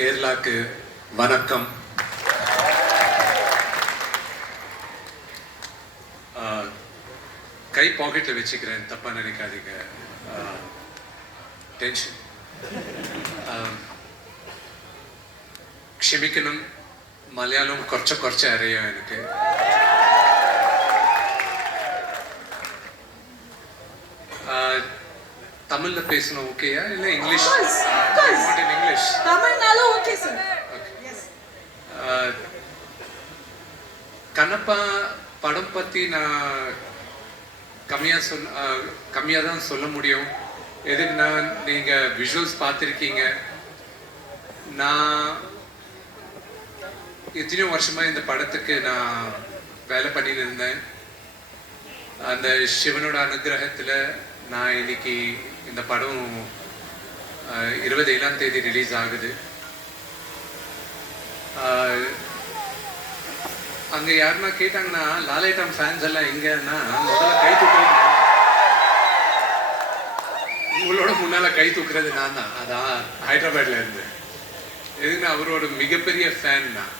கேரளாக்கு வணக்கம். கை பாக்கெட்டில் வச்சுக்கிறேன், தப்பாக நினைக்காதீங்க. டென்ஷன். ക്ഷമിക്കണം, മലയാളം കുറച്ച് അറിയാം എനിക്ക്. தமிழ்ல பேசணும் ஓகேயா இல்ல இங்கிலீஷ்? இங்கிலீஷ் தமிழ்னாலும் ஓகே சார். கண்ணப்பா படம் பத்தி நான் கம்மியா தான் சொல்ல முடியும். எதுக்குன்னா நீங்க விஷுவல்ஸ் பார்த்துருக்கீங்க. நான் எத்தனையோ வருஷமா இந்த படத்துக்கு நான் வேலை பண்ணிட்டு இருந்தேன். அந்த சிவனோட அனுகிரகத்துல நான் இன்னைக்கு இந்த படம் 27ஆம் தேதி ரிலீஸ் ஆகுது. அங்க யாருன்னா கேட்டாங்கன்னா லாலேட்டம் ஃபேன்ஸ் எல்லாம் எங்கன்னா முதல்ல கை தூக்குறது, உங்களோட முன்னால கை தூக்குறது நான் தான். அதான் ஹைதராபாத்ல இருந்து. எதுக்குன்னா அவரோட மிகப்பெரிய ஃபேன் நான்.